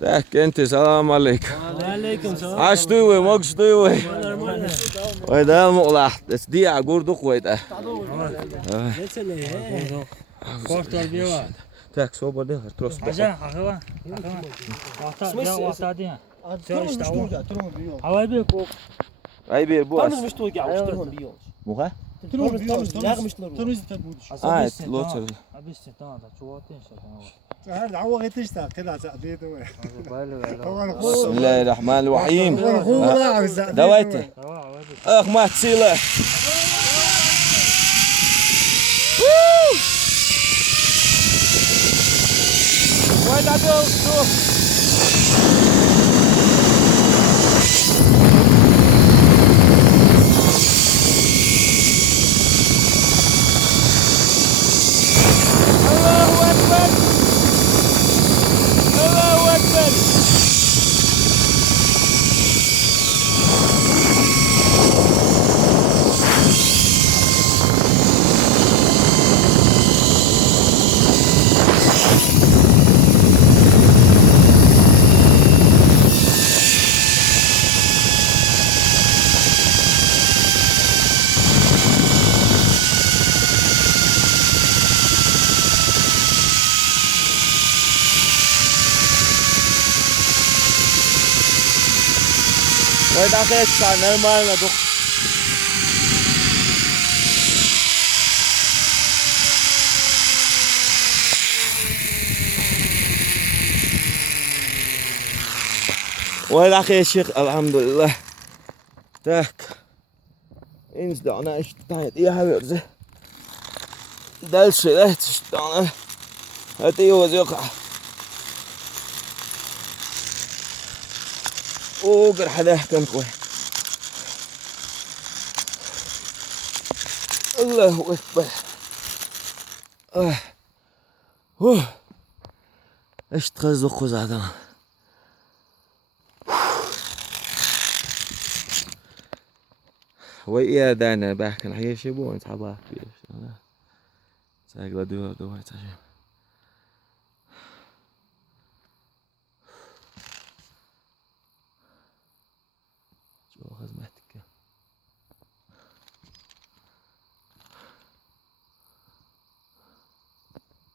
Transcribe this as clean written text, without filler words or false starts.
تحكي انت. سلام عليكم. وعليكم السلام. عشتوي مقشتوي. ويدا مقلح تسديع قردق ويدا. Kortar bir var. Tak soba ده تروس بقى. Ajan akıva. Ya vata diye. Söyle o. Havayı bir kop. اي بير بو مش توقع واشتريهم بيوش مغا ترمز تبودش لوتر. Abisi tamam da çuvatın işte tamam. هذا عوض تشتاق كذا سعديته بسم الله الرحمن الرحيم. دوايته دوايته اخ ما تسيله. وين عدو شوف. الله اكبر الله اكبر. وإذا أخذت كان نرمال ندخ. وإذا أخذت شيخ الحمد لله. تاك إنش دعنا اشتانت إياها بيرزه. دل شريت اشتانا هاتي وزيقع. وقر حدا كم كوي. الله أكبر. ايش تخزقوا زعما. ويا دانا باكن حيا شبو انت حبا. ساقلا دو تاجي.